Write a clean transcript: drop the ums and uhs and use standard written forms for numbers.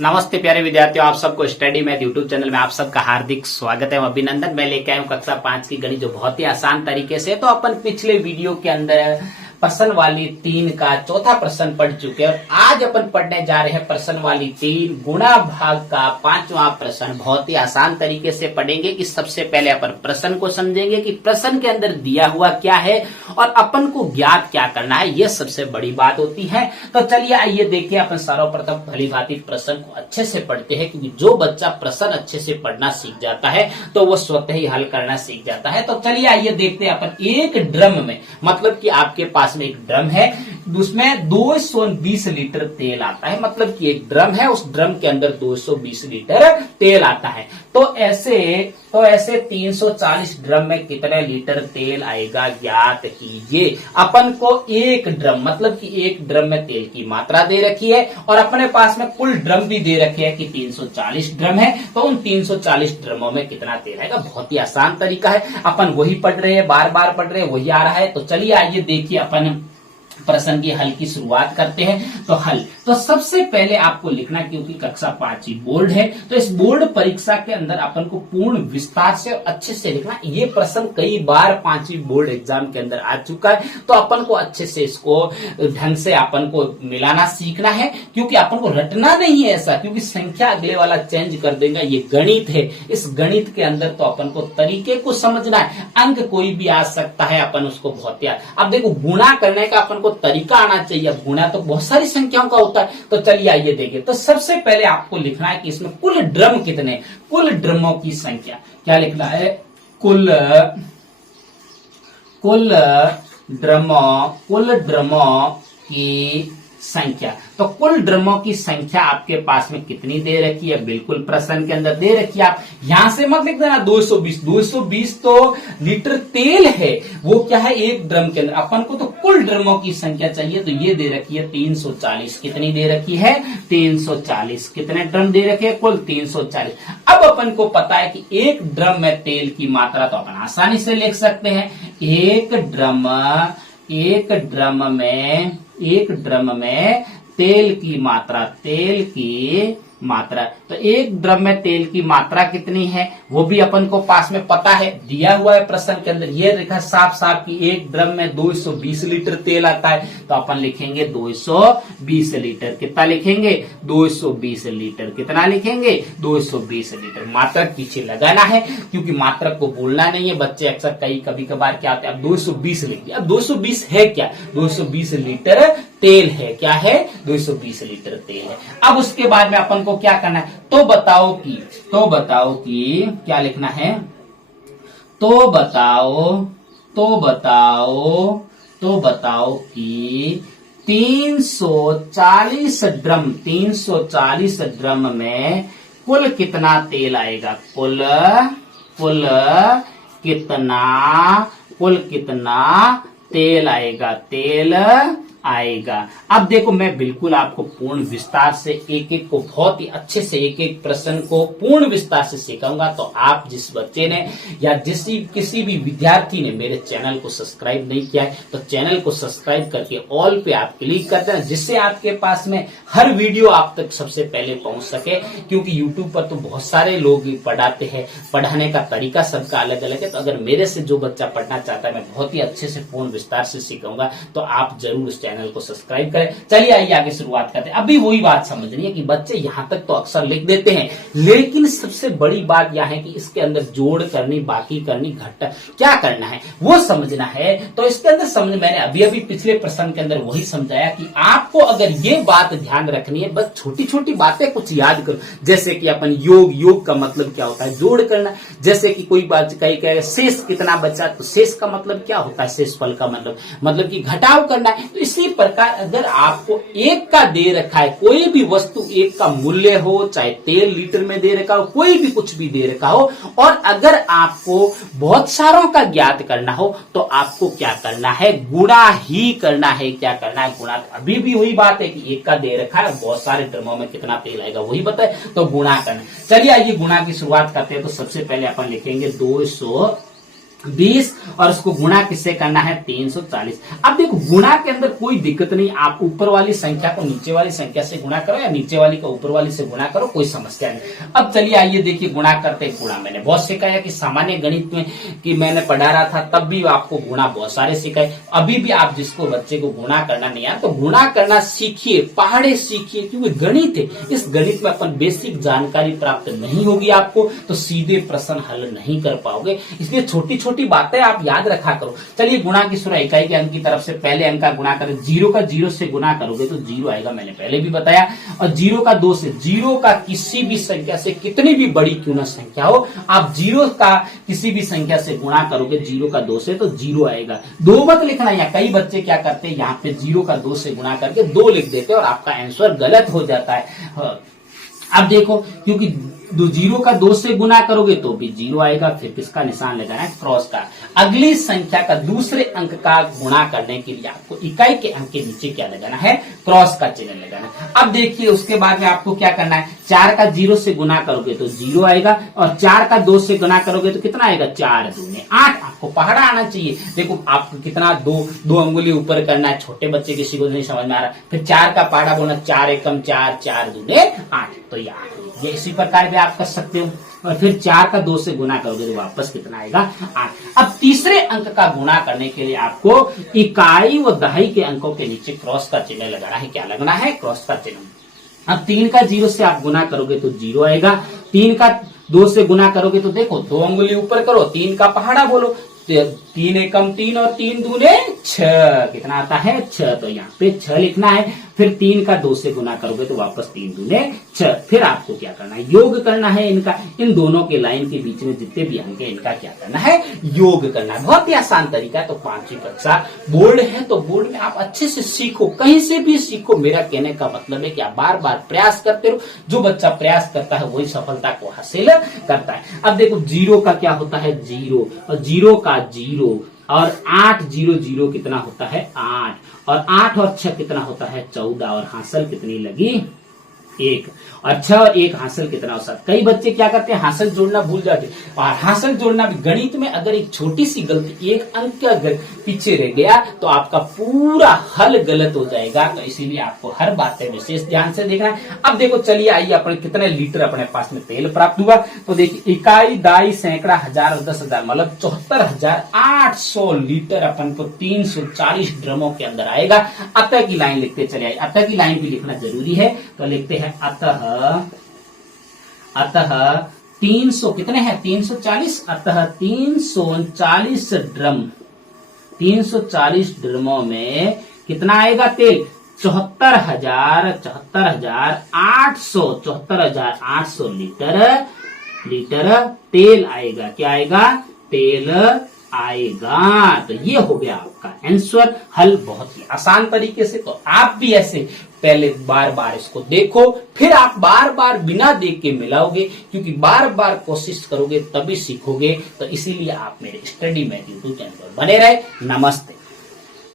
नमस्ते प्यारे विद्यार्थियों, आप सबको स्टडी मैथ यूट्यूब चैनल में आप सबका हार्दिक स्वागत है। अभिनंदन। मैं लेके आया हूँ कक्षा 5 की गणित, जो बहुत ही आसान तरीके से। तो अपन पिछले वीडियो के अंदर प्रश्न वाली 3 का चौथा प्रश्न पढ़ चुके हैं और आज अपन पढ़ने जा रहे हैं प्रश्न वाली 3 गुणा भाग का 5वां प्रश्न। बहुत ही आसान तरीके से पढ़ेंगे कि सबसे पहले अपन प्रश्न को समझेंगे कि प्रश्न के अंदर दिया हुआ क्या है और अपन को ज्ञात क्या करना है, यह सबसे बड़ी बात होती है। तो चलिए आइए देखिए, अपन सर्वप्रथम भली भांति प्रश्न को अच्छे से पढ़ते हैं, क्योंकि जो बच्चा प्रश्न अच्छे से पढ़ना सीख जाता है तो वो स्वतः ही हल करना सीख जाता है। तो चलिए आइए देखते हैं। अपन एक ड्रम में, मतलब कि आपके पास में एक ड्रम है, उसमें 220 लीटर तेल आता है। मतलब कि एक ड्रम है, उस ड्रम के अंदर 220 लीटर तेल आता है। तो ऐसे 340 ड्रम में कितने लीटर तेल आएगा, ज्ञात कीजिए। अपन को एक ड्रम, मतलब कि एक ड्रम में तेल की मात्रा दे रखी है और अपने पास में कुल ड्रम भी दे रखे हैं कि 340 ड्रम है। तो उन 340 ड्रमों में कितना तेल आएगा, बहुत ही आसान तरीका है। अपन वही पढ़ रहे हैं, बार बार पढ़ रहे हैं, वही आ रहा है। तो चलिए आइए देखिए, अपन प्रश्न की हल की शुरुआत करते हैं। तो हल, तो सबसे पहले आपको लिखना, क्योंकि कक्षा 5 बोर्ड है, तो इस बोर्ड परीक्षा के अंदर अपन को पूर्ण विस्तार से और अच्छे से लिखना। ये प्रश्न कई बार 5वीं बोर्ड एग्जाम के अंदर आ चुका है, तो अपन को अच्छे से इसको ढंग से अपन को मिलाना सीखना है, क्योंकि अपन को रटना नहीं है ऐसा, क्योंकि संख्या अगले वाला चेंज कर देगा। ये गणित है, इस गणित के अंदर तो अपन को तरीके को समझना है। अंक कोई भी आ सकता है, अपन उसको बहुत याद। अब देखो, गुणा करने का अपन को तरीका आना चाहिए। अब गुणा तो बहुत सारी संख्याओं का होता है। तो चलिए आइए देखिए। तो सबसे पहले आपको लिखना है कि इसमें कुल ड्रम कितने, कुल ड्रमों की संख्या क्या लिखना है, कुल ड्रमों की संख्या। तो कुल ड्रमों की संख्या आपके पास में कितनी दे रखी है, बिल्कुल प्रश्न के अंदर दे रखी है। आप यहां से मत लिख देना 220 तो लीटर तेल है, वो क्या है एक ड्रम के अंदर। अपन को तो कुल ड्रमों की संख्या चाहिए, तो ये दे रखी है 340। कितनी दे रखी है, 340। कितने ड्रम दे रखे हैं, कुल 340। अब अपन को पता है कि एक ड्रम में तेल की मात्रा, तो अपन आसानी से लिख सकते हैं एक ड्रम में तेल की मात्रा, तो एक ड्रम में तेल की मात्रा कितनी है वो भी अपन को पास में पता है, दिया हुआ है प्रश्न के अंदर। ये लिखा साफ साफ कि एक ड्रम में 220 लीटर तेल आता है। तो अपन लिखेंगे 220 लीटर। कितना लिखेंगे, 220 लीटर। कितना लिखेंगे, 220 लीटर। मात्रक पीछे लगाना है, क्योंकि मात्रक को बोलना नहीं है। बच्चे अक्सर कभी कभार क्या होते हैं, अब 220 लिख दिया। अब 220 है क्या, 220 लीटर तेल है। क्या है, 220 लीटर तेल है। अब उसके बाद में अपन को क्या करना है, तो बताओ कि क्या लिखना है, तो बताओ कि 340 ड्रम में कुल कितना तेल आएगा, कुल कितना तेल आएगा। अब देखो, मैं बिल्कुल आपको पूर्ण विस्तार से एक एक को, बहुत ही अच्छे से एक एक प्रश्न को पूर्ण विस्तार से सिखाऊंगा। तो आप जिस बच्चे ने या किसी भी विद्यार्थी ने मेरे चैनल को सब्सक्राइब नहीं किया है, तो चैनल को सब्सक्राइब करके ऑल पे आप क्लिक कर देना, जिससे आपके पास में हर वीडियो आप तक सबसे पहले पहुंच सके। क्योंकि यूट्यूब पर तो बहुत सारे लोग पढ़ाते हैं, पढ़ाने का तरीका सबका अलग अलग है। तो अगर मेरे से जो बच्चा पढ़ना चाहता है, मैं बहुत ही अच्छे से पूर्ण विस्तार से सिखाऊंगा, तो आप जरूर उस चैनल को सब्सक्राइब करें। चलिए आइए आगे शुरुआत करते हैं। अभी वही बात समझनी है कि बच्चे यहां तक तो अक्सर लिख देते हैं, लेकिन सबसे बड़ी बात यह है कि इसके अंदर जोड़ करनी, बाकी करनी, घटा क्या करना है वो समझना है। तो इसके अंदर मैंने अभी पिछले प्रश्न के अंदर वही समझाया कि आपको अगर ये बात ध्यान रखनी है, बस छोटी छोटी बातें कुछ याद करो। जैसे कि अपन योग का मतलब क्या होता है, जोड़ करना। जैसे कि कोई बात कहे शेष कितना बचा, तो शेष का मतलब क्या होता है, शेषफल का मतलब कि घटाव करना है। तो इसी प्रकार अगर आपको एक का दे रखा है, कोई भी वस्तु एक का मूल्य हो, चाहे तेल लीटर में दे रखा हो, कोई भी कुछ भी दे रखा हो, और अगर आपको बहुत सारों का ज्ञात करना हो, तो आपको क्या करना है, गुणा ही करना है। क्या करना है, गुणा। अभी भी वही बात है कि एक का दे रखा है, बहुत सारे ड्रमों में कितना तेल आएगा वही बताए, तो गुणा करना। चलिए आइए गुणा की शुरुआत करते हैं। तो सबसे पहले अपन लिखेंगे 20 और उसको गुणा किससे करना है 340। अब देखो गुणा के अंदर कोई दिक्कत नहीं, आप ऊपर वाली संख्या को नीचे वाली संख्या से गुणा करो या नीचे वाली को ऊपर वाली से गुणा करो, कोई समस्या नहीं। अब चलिए आइए देखिए गुणा करते गुणा मैंने बहुत सिखाया कि सामान्य गणित में कि मैंने पढ़ा रहा था तब भी आपको गुणा बहुत सारे सिखाए। अभी भी आप जिसको बच्चे को गुणा करना नहीं आया तो गुणा करना सीखिए, पहाड़े सीखिए, क्योंकि गणित है, इस गणित में अपन बेसिक जानकारी प्राप्त नहीं होगी आपको तो सीधे प्रश्न हल नहीं कर पाओगे, इसलिए छोटी छोटी बातें आप याद रखा करो। चलिए गुणा की शुरुआत इकाई के अंक की तरफ से पहले अंक का गुणा करें, 0 का 0 से गुणा करोगे तो 0 आएगा, मैंने पहले भी बताया। और 0 का 2 से, 0 का किसी भी संख्या से कितनी भी बड़ी क्यों ना संख्या हो, आप 0 का किसी भी संख्या से गुणा करोगे 0 का 2 से तो 0 आएगा। 2 मत लिखना, या कई बच्चे क्या करते हैं यहाँ पे 0 का 2 से गुणा करके 2 लिख देते हैं और आपका आंसर गलत हो जाता है। अब देखो क्योंकि 0 का 2 से गुणा करोगे तो भी 0 आएगा, फिर किसका निशान लगाना है क्रॉस का। अगली संख्या का दूसरे अंक का गुणा करने के लिए आपको इकाई के अंक के नीचे क्या लगाना है, क्रॉस का चिन्ह लगाना है। अब देखिए उसके बाद में आपको क्या करना है, 4 का 0 से गुणा करोगे तो 0 आएगा और 4 का 2 से गुणा करोगे तो कितना आएगा, 4 दूने 8। आपको पहाड़ा आना चाहिए। देखो आपको कितना दो अंगुली ऊपर करना है, छोटे बच्चे किसी को नहीं समझ में आ रहा, फिर 4 का पहाड़ा बोलना, 4 एकम 4, 4 दूने 8, तो ये इसी प्रकार भी आप कर सकते हो। और फिर 4 का 2 से गुणा करोगे तो वापस कितना आएगा, 8। अब तीसरे अंक का गुणा करने के लिए आपको इकाई व दहाई के अंकों के नीचे क्रॉस का चिन्ह लगाना है। क्या लगना है, क्रॉस का चिन्ह। अब 3 का 0 से आप गुणा करोगे तो 0 आएगा, 3 का 2 से गुणा करोगे तो देखो 2 अंगुली ऊपर करो, 3 का पहाड़ा बोलो, 3 एकम 3 और 3 दूने 6, कितना आता है 6, तो यहाँ पे 6 लिखना है। फिर 3 का 2 से गुणा करोगे तो वापस 3 दूने 6। फिर आपको क्या करना है, योग करना है इनका, इन दोनों के लाइन के बीच में जितने भी अंक है इनका क्या करना है, योग करना है। बहुत ही आसान तरीका है। तो 5वीं कक्षा बोर्ड है तो बोर्ड में आप अच्छे से सीखो, कहीं से भी सीखो। मेरा कहने का मतलब है कि आप बार बार प्रयास करते रहो, जो बच्चा प्रयास करता है वही सफलता को हासिल करता है। अब देखो 0 का क्या होता है, 0, और 0 का 0 और 8 0 0 कितना होता है, 8, और 8 और 6 कितना होता है, 14, और हासिल कितनी लगी, 1, और 6 और 1 हासिल कितना होता है। कई बच्चे क्या करते हैं, हासिल जोड़ना भूल जाते हैं, और हासिल जोड़ना भी गणित में अगर एक छोटी सी गलती, एक अंक का अगर पीछे रह गया तो आपका पूरा हल गलत हो जाएगा। तो इसीलिए आपको हर बात पे विशेष ध्यान से देखना है। अब देखो चलिए आइए अपने कितने लीटर अपने पास में तेल प्राप्त हुआ, तो देखिए इकाई, दाई, सैकड़ा, हजार और 10,000 मतलब 74,800 लीटर अपन को 340 ड्रमों के अंदर आएगा। अतः की लाइन लिखते चले आइए, अतः की लाइन भी लिखना जरूरी है, तो लिखते हैं अतः 300 कितने हैं, 340, अतः 340 ड्रम, 340 ड्रमों में कितना आएगा तेल, 74,800 लीटर तेल आएगा। क्या आएगा, तेल आएगा। तो ये हो गया आपका आंसर, हल बहुत ही आसान तरीके से। तो आप भी ऐसे पहले बार बार इसको देखो, फिर आप बार बार बिना देख के मिलाओगे, क्योंकि बार बार कोशिश करोगे तभी सीखोगे। तो इसीलिए आप मेरे स्टडी मैथ यूट्यूब चैनल पर बने रहे। नमस्ते।